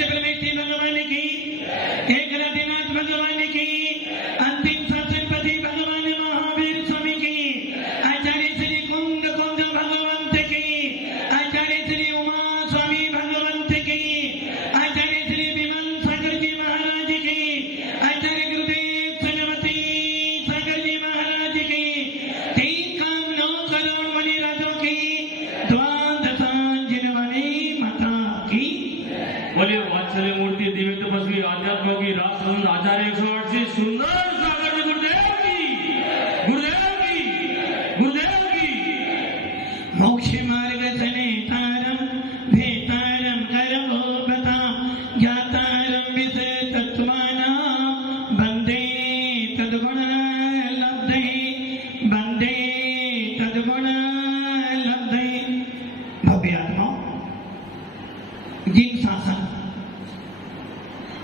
अष्टप्रमेष्टि भगवान की, एकनाथनाथ भगवान की, अंतिम शासनपति भगवान महावीर स्वामी की, आचार्य श्री कुंद भगवंत की, आचार्य श्री उमा स्वामी भगवंत की, आचार्य श्री विमल सागर जी महाराज की, आचार्य गुरुदेव सरस्वती सागर जी महाराज की, 3 करोड़ मुनिराजों की, द्वादशांजन वाली माता की। बोले वात्सल्य मूर्ति दिव्य तपस्वी आध्यात्म की राष्ट्र आचार्य 108 से सुंदर सागर जी गुरुदेव की, गुरुदेव की, गुरुदेव की। मोक्ष मार्ग सनेतारम भेतारम करमोपता ज्ञातारम विषय तत्त्वानां वन्दे तद्गुण लब्धे, वन्दे तद्गुण लब्धे। भव्य आत्माओं, जिन शासन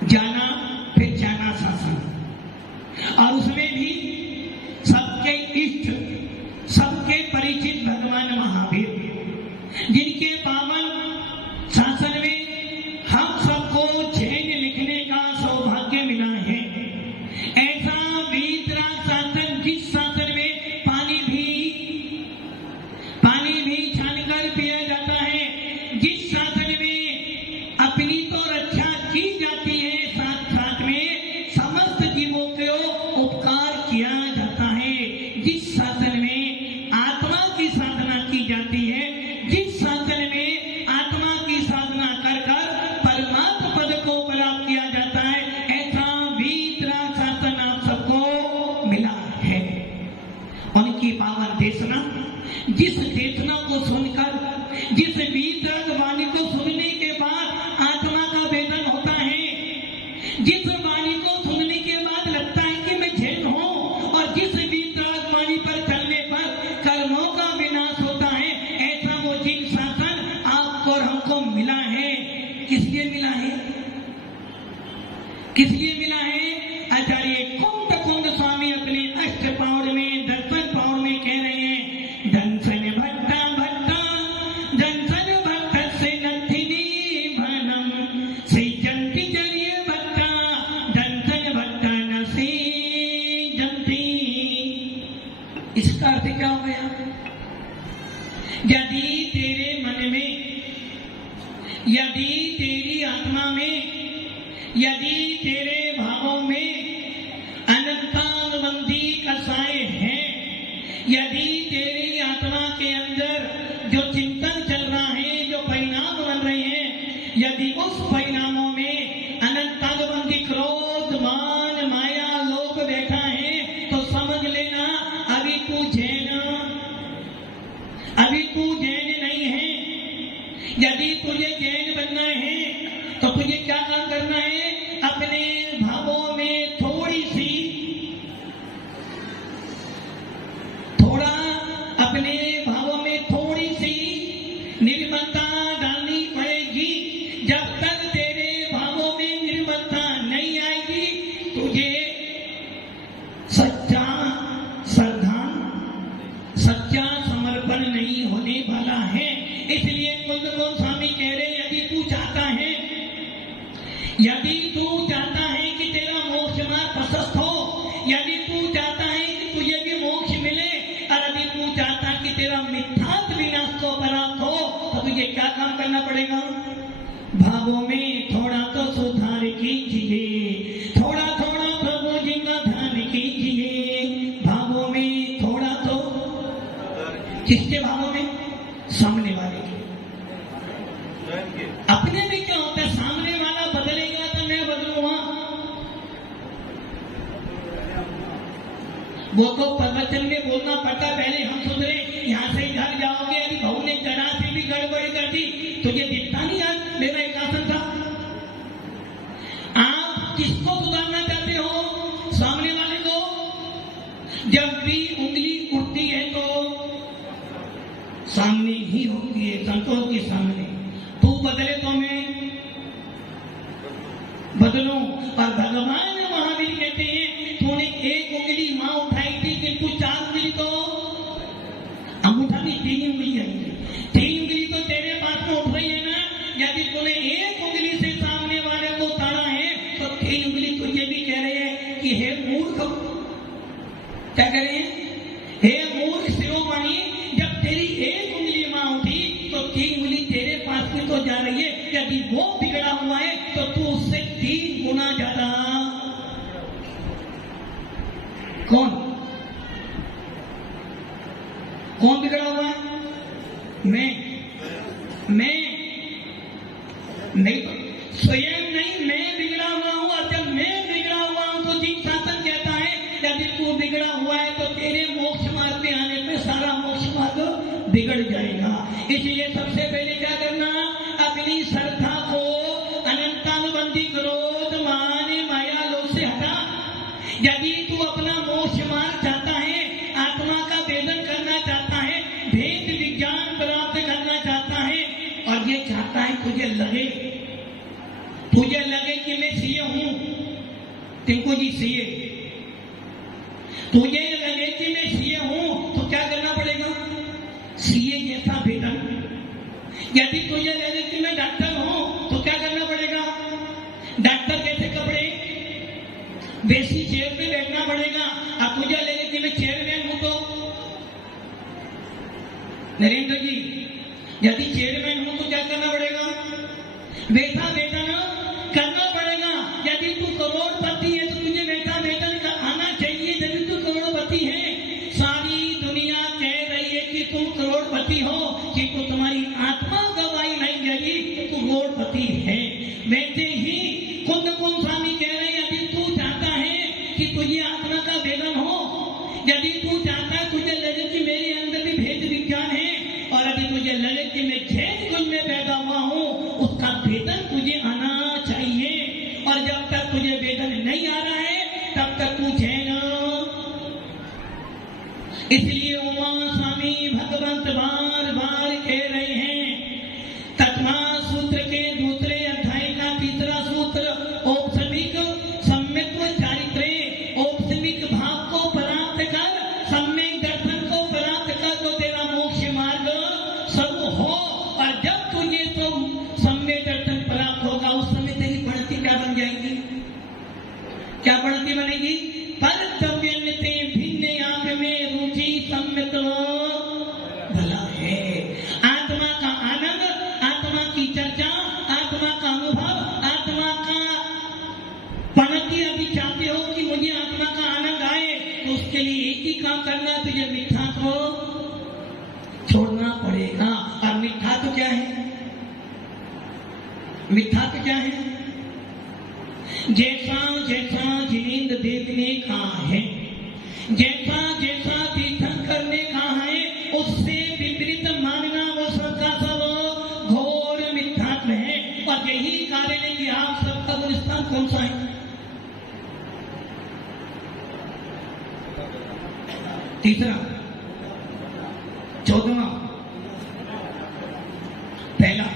जाना फिर जाना शासन, और उसमें भी सबके इष्ट, सबके परिचित भगवान महावीर, जिनके पावन शासन में हम सबको जैन लिखने का सौभाग्य मिला है। ऐसा वीतराग शासन, जिस शासन में पानी भी छानकर पिया जाता है, जिस शासन में अपनी तो रक्षा की जाती है, साथ साथ में समस्त जीवों को उपकार किया जाता है, जिस शासन में आत्मा की साधना की जाती है, जिस शासन में आत्मा की साधना कर कर परमात्मा पद को प्राप्त किया जाता है, ऐसा वीतराग शासन आप सबको मिला है। उनकी पावन देशना, जिस देशना को सुनकर, जिस वीतराग वाणी को सुनने के बाद आत्मा का वेदन होता है, जिस वाणी को सुनने के बाद लगता है कि मैं जैन हूं, और जिस वीतराग वाणी पर चलने पर कर्मों का विनाश होता है, ऐसा वो जिन शासन आपको और हमको मिला है। किस लिए मिला है? किस लिए मिला है? आचार्य कुंद स्वामी अपने अष्टपाउर में, दर्शन पाउर में कह रहे हैं, दंसन भट्टा भट्टा दंसन भट्ट से नथिनी भनम से जंती जरिए भट्टा दंसन भट्टा नसी जंती। इसका अर्थ क्या हो गया? यदि तेरे मन में, यदि तेरी आत्मा में, यदि तेरे भावों में अनंतानुबंधी कसाय हैं, यदि तेरी आत्मा के अंदर जो चिंतन चल रहा है, जो परिणाम बन रहे हैं, यदि उस परिणामों में अनंतानुबंधी क्रोध, मान, माया, लोभ बैठा है, तो समझ लेना अभी तू जैन नहीं है। यदि तुझे जैन बनना है तो तुझे क्या काम करना है? अपने भावों में थोड़ी सी निर्मलता डालनी पड़ेगी। जब तक तेरे भावों में निर्मलता नहीं आएगी, तुझे सच्चा श्रद्धा, सच्चा समर्पण नहीं होने वाला है। इसलिए कुंद गोस्वामी कह रहे, यदि तू चाहता है कि तेरा मोक्ष मार्ग प्रशस्त हो, यदि तू चाहता है कि तुझे भी मोक्ष मिले, और यदि तू चाहता है कि तेरा मिथ्यात्व विनाश को प्राप्त हो, तो तुझे क्या काम करना पड़ेगा? भावों में थोड़ा तो सुधार कीजिए, थोड़ा थोड़ा प्रभु जी का ध्यान कीजिए। भावों में थोड़ा तो, किसके भावों में? सामने वाले के। अपने में क्या होता है? सामने वाला बदलेगा तो मैं बदलूंगा। वो तो प्रवचन में बोलना पड़ता, पहले हम सुधरे, यहाँ से घर जाओगे, अभी बहू ने जरा से भी गड़बड़ी कर दी, तुझे दिखता नहीं आज मेरा एक आसन था। आप किसको सुधारना चाहते हो? सामने वाले को। जब भी उंगली उठती है तो सामने ही होती है, संतों के सामने। तू बदले तो मैं बदलूं। और भगवान महावीर कहते हैं, तूने एक उंगली मां उठाई थी, किंतु 4 उंगली तो अंगूठा नहीं, 3 उंगली है। 3 उंगली तो तेरे पास में उठ रही है ना। यदि तूने एक उंगली से सामने वाले कि हे मूर्ख, क्या कह रहे हैं? हे मूर्ख शिरोमणि, जब तेरी एक उंगली मां उठी तो 3 उंगली तेरे पास में तो जा रही है। यदि वो बिगड़ा हुआ है तो तू उससे 3 गुना ज्यादा। कौन बिगड़ा हुआ है? मैं नहीं, स्वयं नहीं, मैं बिगड़ा हुआ हूं। और जब मैं बिगड़ा हुआ हूं तो जीव शासन कहता है यदि तू बिगड़ा हुआ है तो तेरे मोक्ष मार्ग में आने पे सारा मोक्ष मार्ग बिगड़ जाएगा। इसलिए सबसे पहले क्या करना, अपनी श्रद्धा को अनंतानुबंधी क्रोध मान माया लोभ से हटा। यदि तू अपना मोक्ष मार्ग चाहता है, आत्मा का वेदन करना चाहता है, भेद विज्ञान प्राप्त करना चाहता है, और ये चाहता है तुझे लगे कि मैं सीए हूं, टिंकू जी सीए, तुझे लगे कि मैं सीए हूं तो क्या करना पड़ेगा? सीए जैसा वेतन। यदि तुझे लगे कि मैं डॉक्टर हूं तो क्या करना पड़ेगा? डॉक्टर कैसे कपड़े, देसी चेयर पे बैठना पड़ेगा। अब तुझे लगे कि मैं चेयरमैन हूं तो नरेंद्र जी, यदि चेयरमैन हूं तो क्या करना पड़ेगा? वैसा वेतन करना पड़ेगा। यदि तू करोड़पति है तो तुझे वैसा वेतन आना चाहिए। यदि तू करोड़पति है, सारी दुनिया कह रही है कि तुम करोड़पति हो, किंतु तुम्हारी आत्मा गवाही नहीं दे रही तो तू करोड़पति है। वैसे ही कुंद स्वामी कह रहे हैं यदि तू चाहता है कि तुझे आत्मा का वेदन हो, यदि तू चाहता है तुझे लगे कि मेरे अंदर भी भेद विज्ञान है, और यदि तुझे लगे कि मैं जैन कुल में पैदा हुआ हूं, उसका वेदन तुझे आना चाहिए। और जब तक तुझे वेदन नहीं आ रहा है तब तक तू जैन। इसलिए उमा स्वामी भगवंत बार बार कह रहे हैं, तत्मा सूत्र के दूसरे अध्याय का 3रा सूत्र, औपसमिक सम्यक्त्व चारित्र्य, औपसमिक भाव को प्राप्त कर, सम्यक दर्शन को प्राप्त कर तो तेरा मोक्ष मार्ग सब हो। और जब तुझे तो सम्यक दर्शन प्राप्त होगा उस समय तेरी बढ़ती क्या बन जाएगी? क्या बढ़ती बनेगी? परतव्यन्यते भिन्न आप में रुचि सम्यक भला है। आत्मा का आनंद, आत्मा की चर्चा, आत्मा का अनुभव, आत्मा का पणति यदि चाहते हो कि मुझे आत्मा का आनंद आए तो उसके लिए एक ही काम करना है, तुझे मिथ्या को छोड़ना पड़ेगा। और मिथ्या तो क्या है? मिथ्या तो क्या है? जैसा जैसा जिनेंद्र देव ने कहा है, जैसा जैसा तीर्थंकर ने कहा है, उससे विपरीत मानना वो सबका सब घोर मिथ्यात्व है। और यही कारण है कि आप सबका वो स्थान कौन सा है? तीसरा, 14वां, पहला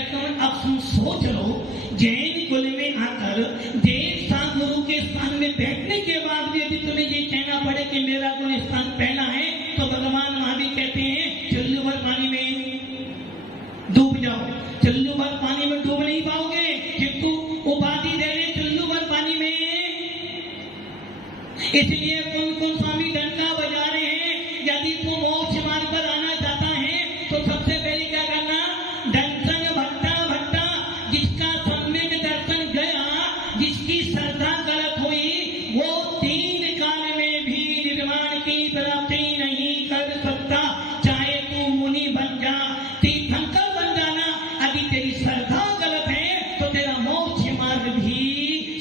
क्यों? अब तुम सोच लो, जैन कुल में आकर देव सा गुरु के स्थान में बैठने के बाद भी यदि तुम्हें ये कहना पड़े कि मेरा गुरु स्थान पहला है, तो भगवान महावीर कहते हैं चुल्लू भर पानी में डूब जाओ। चुल्लू भर पानी में डूब नहीं पाओगे, किंतु उपाधि दे रहे चुल्लू भर पानी में। इसलिए कुंद स्वामी डंका बजा रहे हैं, यदि तू मोक्ष मार्ग पर आना चाहता है तो सबसे पहले क्या करना? दर्शन भट्टा, जिसका सम्यक दर्शन गया, जिसकी श्रद्धा गलत हुई, वो 3 काल में भी निर्वाण की प्राप्ति नहीं कर सकता। चाहे तू मुनि बन जा, तीर्थंकर बन जाना, यदि तेरी श्रद्धा गलत है तो तेरा मोक्ष मार्ग भी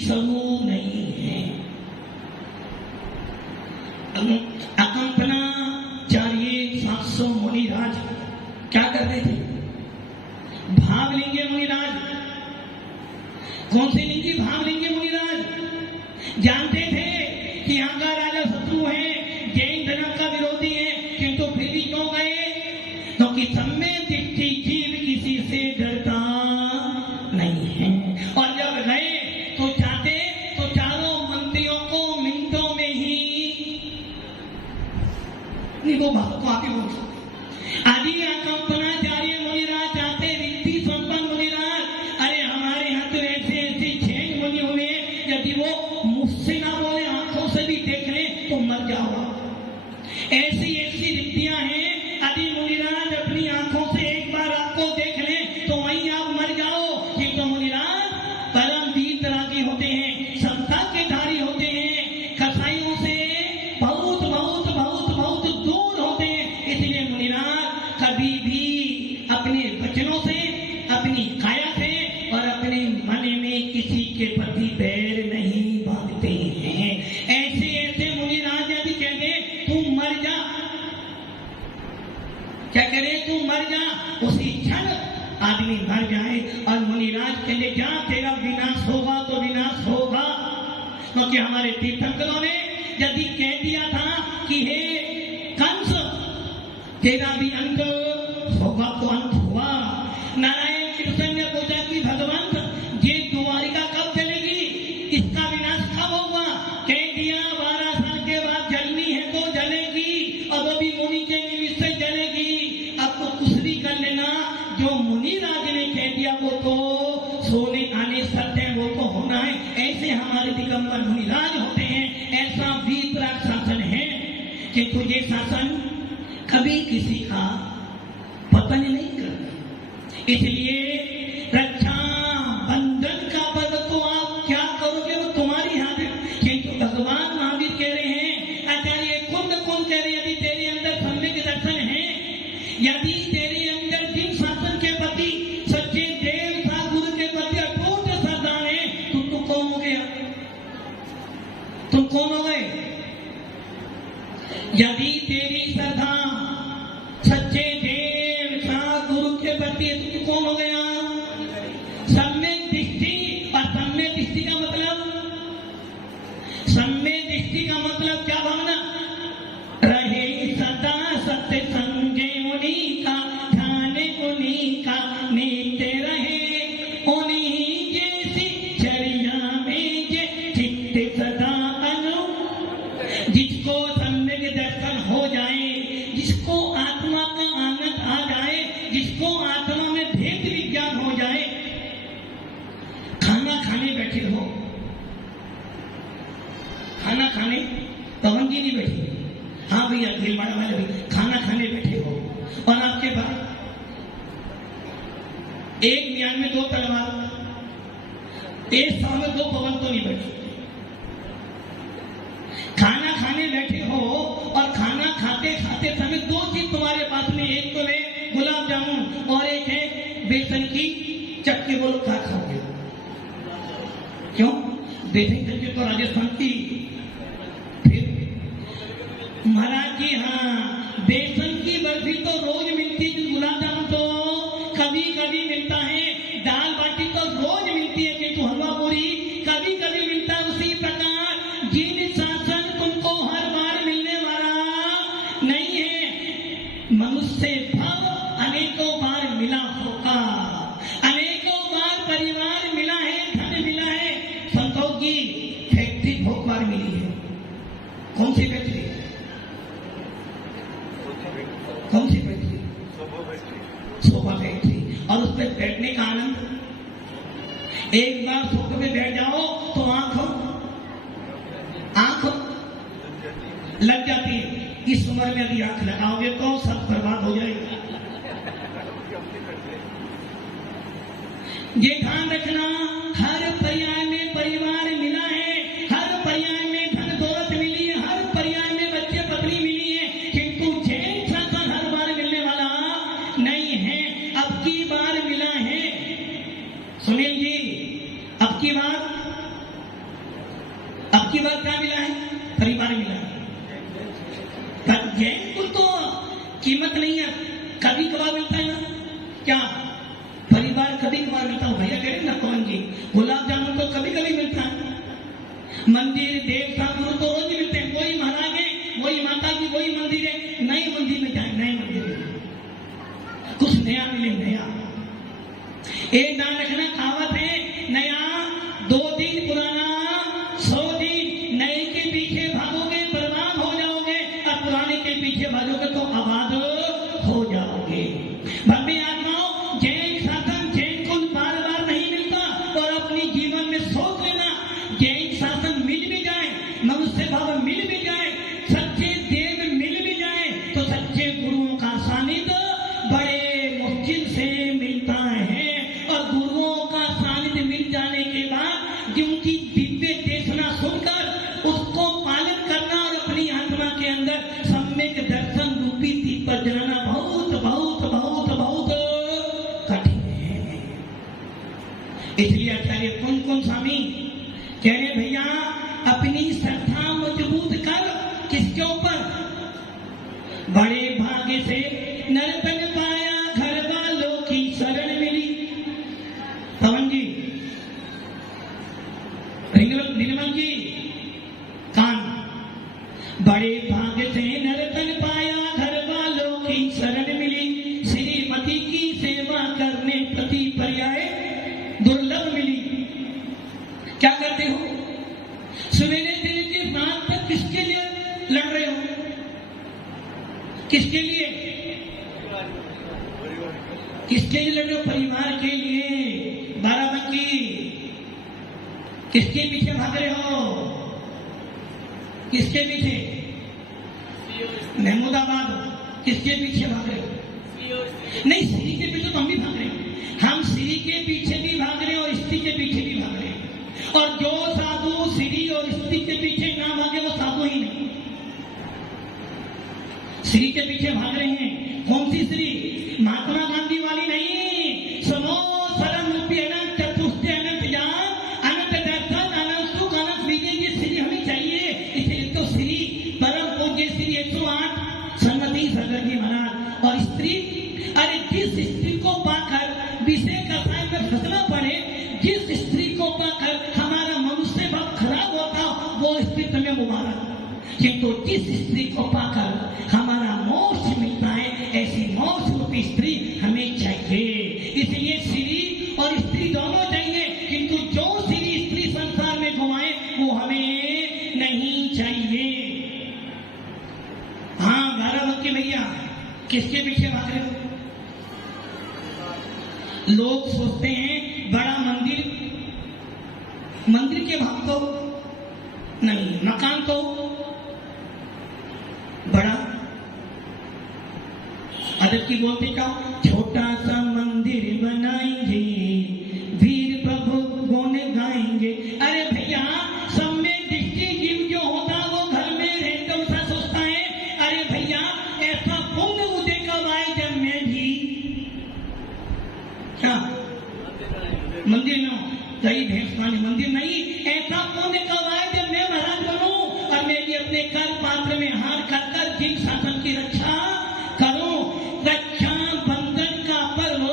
समूह नहीं है। अकंपनाचार्य 700 मुनिराज क्या करते थे? भाव लेंगे मुनिराज। कौन से लेंगे? भाव लेंगे मुनिराज। जानते थे कि यहाँ का राजा शत्रु है, जैन धर्म का विरोधी है, किंतु फिर भी क्यों गए? क्योंकि सम्यक दृष्टि जीव किसी से डरता नहीं है। और जब गए तो चाहते तो चारों मंत्रियों को मिनटों में ही नहीं, वो भाव को आगे बोल सकते। आदि कंपनाचार्य मुनिराज चाहते, रिद्धि संपन्न मुनिराज, अरे हमारे यहाँ तो ऐसे ऐसे 6 मुनि हुए, यदि वो से ना बोले, आंखों से भी देख ले तो मर जाओ। ऐसी ऐसी रीतियां हैं, यदि मुनिराज अपनी आंखों से एक बार आपको देख ले तो वहीं आप मर जाओ। ये तो मुनिराज परम वीतरागी होते हैं, समता के धारी होते हैं, कसाईयों से बहुत बहुत बहुत बहुत दूर होते हैं। इसलिए मुनिराज कभी भी अपने वचनों से, अपनी काया से और अपने मन में किसी के प्रति बैर नहीं बांधते हैं। ऐसे ऐसे मुनिराज यदि कह दे तू मर जा, क्या करे, तू मर जा, उसी क्षण आदमी मर जाए। और मुनिराज कहते जा तेरा विनाश होगा तो विनाश होगा। क्योंकि हमारे तीर्थंकरों ने यदि कह दिया था कि हे कंस तेरा भी अंत होगा तो अंत हुआ। नारायण कृष्ण ने पूछा कि भगवान ये द्वारिका कब जलेगी, इसका विनाश कब होगा? कह दिया 12 साल के बाद जलनी है तो जलेगी, और वो भी मुनि के निमित्त से जलेगी। अब तो कुछ भी कर लेना, जो मुनि राज ने कह दिया वो तो सोने आने सत्य है, वो तो होना है। ऐसे हमारे दिगंबर मुनिराज होते हैं। ऐसा वीतराग शासन है कि तुझे शासन कभी किसी का पतन नहीं करता। इसलिए रक्षा बंधन का पर्व तो आप क्या करोगे वो तुम्हारी हाथ है। किंतु भगवान महावीर कह रहे हैं, आचार्य कुंद कौन कह रहे हैं, यदि तेरे अंदर सम्यक दर्शन है, यदि तेरे अंदर जिन शासन के प्रति सच्चे देव सा गुरु के प्रति अटूट श्रद्धा है, तुम कौन हो गया? तुम कौन हो गए? यदि तेरी श्रद्धा सच्चे देव सा गुरु के प्रति, तुम कौन हो गया? सम्यक दृष्टि। और सम्यक दृष्टि का मतलब, सम्यक दृष्टि का मतलब क्या भावना? रहे सदा सत्य संगे उन्हीं का, ध्यान उन्हीं का, नित्य रहे उन्हीं जैसी चर्या में जे चित्त सदा अनु। जिसको सम्यक दर्शन हो जाए, जिसको आत्मा का आनंद आ जाए, जिसको आत्मा में भेद विज्ञान हो जाए, खाना खाने बैठे हो, खाना खाने पवन जी नहीं बैठे, हाँ भैया खेलवाड़ा वाले भी खाना खाने बैठे हो, और आपके पास एक म्यान में 2 तलवार, एक सामने 2 पवन तो नहीं बैठे। खाना खाने बैठे हो और खाना खाते खाते समय 2 चीज तुम्हारे पास में, एक तो है गुलाब जामुन और एक है बेसन की चक्की। बोलो क्या खाओगे? क्यों? बेसन की चक्की तो राजस्थान की। फिर महाराज जी हाँ, बेसन की बर्फी तो रोज मिलती है, गुलाब जामुन तो कभी कभी मिलता है, दाल बाटी तो रोज मिलती है, किंतु हलवा पूरी कभी कभी मिलता है। उसी प्रकार जिन शासन तुमको हर बार मिलने वाला नहीं है, मनुष्य भाव अनेकों बार मिला होगा, अनेकों बार परिवार मिला है, धन मिला है। संतोष जी फैक्ट्री बहुत बार मिली है। कौन सी फैक्ट्री? कौन सी फैक्ट्री? Sofa factory. और उस पर बैठने का आनंद, एक बार सोफे पे बैठ जाओ तो आंख लग जाती है। इस उम्र में यदि आंख लगाओगे तो सब बर्बाद हो जाएगा। ये ध्यान रखना, हर पर्याय में परिवार मिला है, हर पर्याय में धन दौलत मिली है, हर पर्याय में बच्चे पत्नी मिली है, किंतु जैन शासन हर बार मिलने वाला नहीं है। अब की बार मिला है, सुनील जी, अब की बार क्या मिला है? परिवार मिला है। जैन को तो कीमत नहीं है, कभी कभार मिलता है ना, क्या परिवार कभी कभार मिलता है? भैया कह रहे ना कौन जी, गुलाब जामुन तो कभी कभी मिलता है। मंदिर देवता गुरु तो रोज मिलते हैं, वही महाराज है, वही माता जी, वही मंदिर है। नए मंदिर में जाए, नए मंदिर में कुछ नया मिले, नया। एक ध्यान रखना, कहावत है, नया 2 दिन, पुराना 100 दिन। नए के पीछे भागोगे बर्बाद हो जाओगे, और पुराने के पीछे भागोगे तो आबाद हो जाओगे। भव्य आत्माओं, जैन शासन, जैन कुल बार बार नहीं मिलता, और अपनी जीवन में सोच लेना, जैन शासन मिल भी जाए अरे कौन स्वामी? कह रहे भैया अपनी श्रद्धा मजबूत कर। किसके ऊपर? बड़े भाग्य से नर्तन पाया, घर वालों की शरण मिली। पवन जी, निर्मल जी, कान। बड़े भाग्य से नर्तन पाया, घर वालों की शरण मिली। श्रीमती की सेवा करने प्रति पर्याय दुर्लभ मिली। क्या करते हो? सवेरे से लेकर रात तक किसके लिए लड़ रहे हो? किसके लिए? किसके लिए लड़ रहे हो? परिवार के लिए। बाराबंकी किसके पीछे भाग रहे हो? किसके पीछे? महमूदाबाद किसके पीछे भाग रहे हो? नहीं, श्री के पीछे तो हम भी भाग रहे हैं। हम श्री के पीछे भी भाग रहे हैं और स्त्री के पीछे भी भाग रहे हैं। और जो साधु श्री और स्त्री के पीछे ना भागे वो साधु ही नहीं। श्री के पीछे भाग रहे हैं। कौन सी श्री? महात्मा गांधी वाली नहीं। समो सरम रूपी अनंत चतुष्ट अनंत ज्ञान अनंत दर्शन अनंत सुख अनंत विजय। ये श्री हमें चाहिए। इसलिए तो श्री परम पूज्य श्री 108 सन्मति सगर जी महाराज। और स्त्री, अरे जिस स्त्री को पाकर विषय कसाय में फंसना पड़े, जिस स्त्री को पाकर हमारा मनुष्य भाव खराब होता, वो स्त्री तुम्हें मुबारक। किंतु जिस स्त्री को पाकर हमारा मोक्ष मिलता है, ऐसी मोक्ष रूपी स्त्री हमें चाहिए। इसलिए श्री और स्त्री दोनों चाहिए, किंतु जो श्री स्त्री संसार में घुमाए वो हमें नहीं चाहिए। हाँ, बाराबंकी भैया, किसके पीछे भाग रहे हो? लोग सोचते हैं बड़ा मंदिर, मंदिर के भक्त हो नहीं, मकान तो बड़ा अदब की बोलते क्या? छोटा सा मंदिर बनाएंगे, वीर प्रभु गुण गाएंगे। अरे भैया, सब में दृष्टि जीव जो होता वो घर में रहकर सा सोचता है, अरे भैया ऐसा पुण्य उदय कब आए जब मैं भी क्या मंदिर में कई भैंस वाली मंदिर नहीं, ऐसा पुण्य कब आए जब मैं महाराज बनूं और मैं भी अपने कर पात्र में हार कर जिन शासन की रक्षा करूं। रक्षा बंधन का पर्व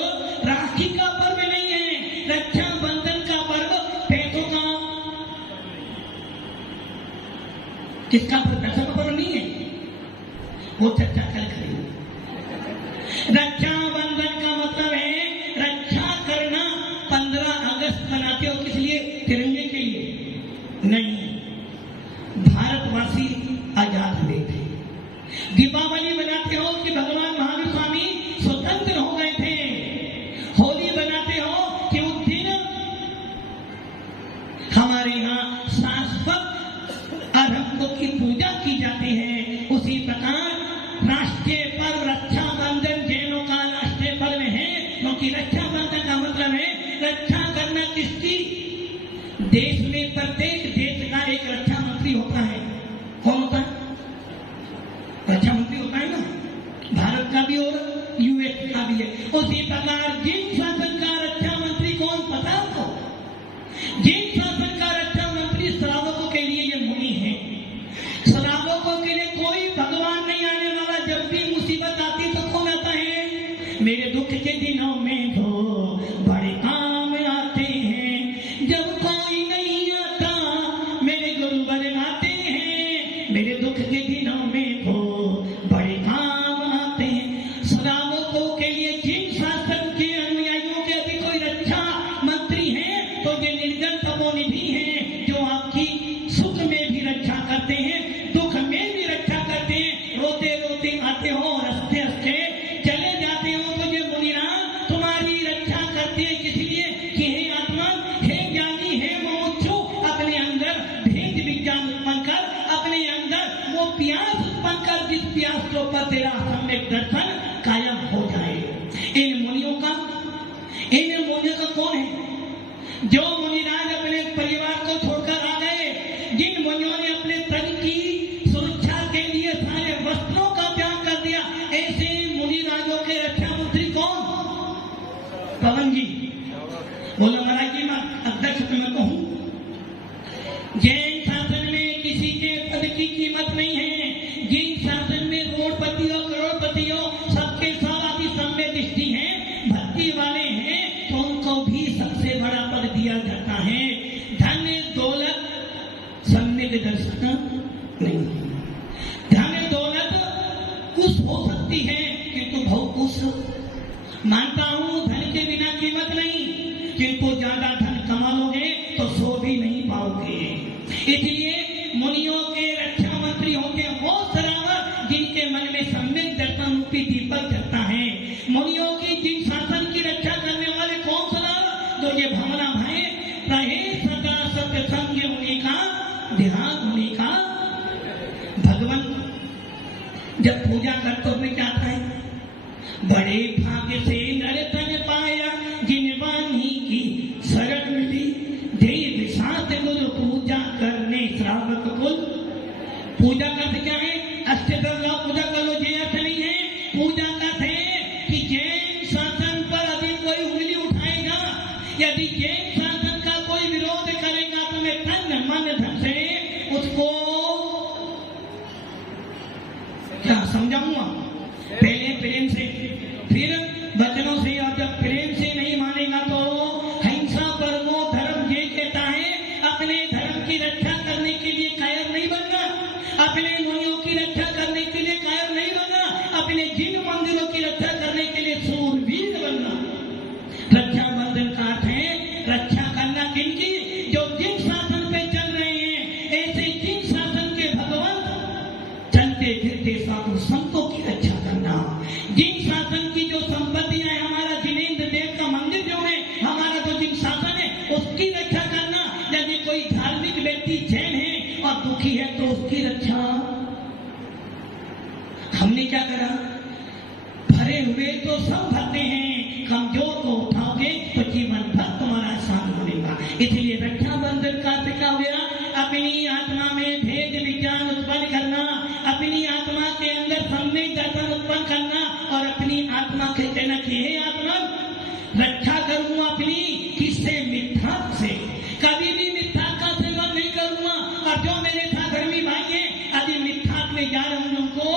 राखी का पर्व नहीं है। रक्षा बंधन का पर्व पैसों का, किसका पर्व? पैसों का पर्व नहीं है, वो चर्चा कल करेंगे। रक्षा बंधन का मतलब है रक्षा करना। 15 अगस्त मनाते हो किस लिए? तिरंगे के लिए नहीं, भारतवासी आजाद हुए थे। दीपावली बनाते हो कि भगवान महावीर स्वामी स्वतंत्र हो गए थे। होली बनाते हो कि उस दिन हमारे यहाँ शाश्वत अरहंतों की पूजा की जाती है। उसी प्रकार राष्ट्रीय पर्व रक्षाबंधन जैनों का राष्ट्रीय पर्व है, क्योंकि रक्षाबंधन का मतलब है रक्षा करना किसकी? देश में प्रत्येक देश का एक रक्षा मंत्री होता है। कौन होता है? रक्षा मंत्री होता है ना, भारत का भी और यूएस का भी है। उसी प्रकार जिन शासन का रक्षा मंत्री कौन पता आपको? जिन शासन का रक्षा मंत्री श्रावकों के लिए ये मुनि है। श्रावकों के लिए कोई भगवान नहीं आने वाला। जब भी मुसीबत आती तो कौन आता है? मेरे दुख के दिनों में तो बड़े काम आते हैं, जब कोई नहीं आता मेरे गुरुवर आते हैं। मेरे दुख के दिनों में तो बड़े काम आते हैं। श्रावकों के लिए जिन शासन के अनुयायियों के यदि कोई रक्षा मंत्री है तो ये निर्जन तपोनिधि हैं, जो आपकी सुख में भी रक्षा करते हैं, दुख में भी रक्षा करते हैं। रोते रोते आते हो, हंसते हंसते चले जाते हो, तो ये मुनिराज तुम्हारी रक्षा करते हैं। किस लिए? कि हे आत्मा, हे ज्ञानी, हे मोक्षु, अपने अंदर भेद विज्ञान उत्पन्न कर, अपने अंदर वो प्यास उत्पन्न कर जिस प्यास के ऊपर तेरा सम्यक दर्शन कायम हो जाए। इन मुनियों का कौन है? जो मुनिराज अपने परिवार को छोड़कर आ गए, जिन मुनियों ने अपने तन की सुरक्षा के लिए सारे वस्त्रों का त्याग कर दिया, ऐसे मुनिराजों के रक्षा मंत्री कौन? पवन जी बोलो महाराज जी, अध्यक्ष सच में कहूं, जैन शासन में किसी के पद की कीमत नहीं है। जिन शासन में करोड़पतियों करोड़पतियों सबके सब आदि सम्य दृष्टि है, भक्ति वाले हैं, तो उनको भी सबसे बड़ा पद दिया जाता है। धन दौलत सम्यक दर्शन नहीं। धन दौलत कुछ हो सकती है किंतु बहुत कुछ मानता हूं, धन के बिना कीमत नहीं, किंतु ज्यादा धन कमा लोगे तो सो भी नहीं पाओगे। इसलिए मुनियों के रक्षा मंत्री होते वो सरावर जिनके मन में सम्यक दर्शन रूपी दीपक जलता है। मुनियों की जिन शासन की रक्षा करने वाले कौन सरावर, जो ये भावना भय रहे सदा सत्य संग होने का, ध्यान होने का। भगवान जब पूजा करते उसमें क्या था, बड़े भाग्य से नर तन पाया जिनवानी की शरण मिली, देव साथ गुरु पूजा करने श्रावक कुल। पूजा का क्या है, अष्टदल पूजा कर लो, ये अर्थ नहीं है। पूजा का है कि जैन शासन पर यदि कोई उंगली उठाएगा, यदि जैन शासन का कोई विरोध करेगा तो मैं तन मन धन से उसको क्या समझाऊंगा, पहले प्रेम से फिर वचनों से, और जब प्रेम से नहीं मानेगा तो हिंसा परमो धर्म ये कहता है। अपने धर्म की रक्षा करने के लिए कायर नहीं बनना, अपने मुनियों की रक्षा करने के लिए कायर नहीं बनना, अपने जिन मंदिरों की रक्षा करने के लिए सूरवीर बनना। रक्षा बंधन का अर्थ है रक्षा करना किनकी, जो जिन शासन पे चल रहे हैं, ऐसे जिन शासन के भगवंत चलते फिरते साधु संतों की रक्षा करना। जिन शासन की जो संपत्तियां है, हमारा जिनेन्द्र देव का मंदिर जो है, हमारा जो जिन शासन है उसकी रक्षा करना। यदि कोई धार्मिक व्यक्ति जैन है और दुखी है तो उसकी रक्षा हमने क्या करा, भरे हुए तो सब भरते हैं, कमजोर को उठाओगे तो जीवन भर तुम्हारा आसान बनेगा। इसलिए रक्षा बंधन का क्या हुआ, अपनी आत्मा में भेद विज्ञान उत्पन्न करना, अपनी आत्मा के अंदर सम्यक दर्शन उत्पन्न करना, और अपनी आत्मा के कहना कि हे आत्मा रक्षा करूंगा अपनी, किससे, मिथ्या से। कभी भी मिथ्या का सेवन नहीं करूंगा, और जो मेरे साथ धर्मी भाई है यदि मिथ्या में जा रहे हैं उनको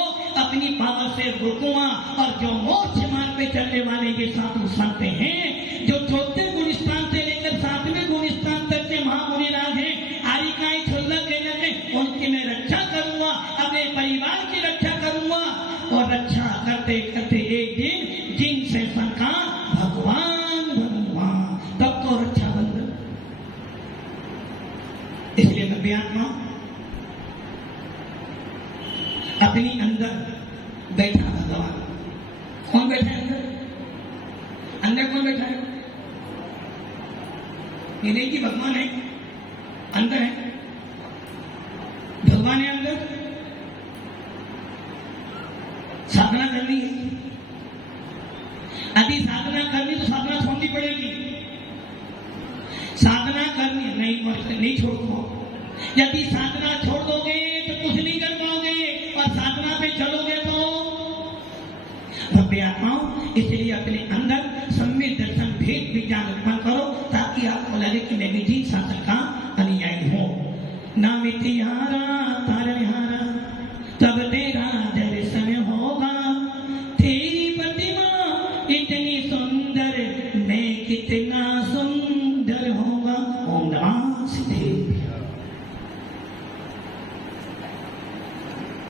अपनी पावर से रोकूंगा। और जो मोक्ष मार्ग पे चलने वाले ये साधु संत हैं, जो चौथे गुण स्थान से लेकर 7वें गुण स्थान तक के महामुनि राज हैं, आरिकाई छुल्लक के लगे, उनकी मैं रक्षा करूंगा, अपने परिवार की रक्षा करूंगा। और रक्षा करते करते एक दिन जिन शासन का भगवान बनूंगा, तब तो रक्षा बंधन। इसलिए मैं व्यात्मा अपनी अंदर बैठा भगवान। कौन बैठा है अंदर, अंदर कौन बैठा है, ये नहीं कि भगवान है, अंदर है, भगवान है अंदर। साधना करनी है, यदि साधना करनी तो साधना छोड़नी पड़ेगी। साधना करनी नहीं छोड़ दो, यदि साधना छोड़ दोगे तो कुछ नहीं कर पाओगे, और साधना पे चलोगे तो भव्य आत्माओं। इसलिए अपने अंदर सम्यक दर्शन भेद विज्ञान उत्पन्न करो, ताकि आपको लगे कि मैं भी जिन शासन का अनुयायी हूं। नाम तिहारा तारनिहारा तब तेरा दर्शन होगा, तेरी प्रतिमा इतनी सुंदर मैं कितना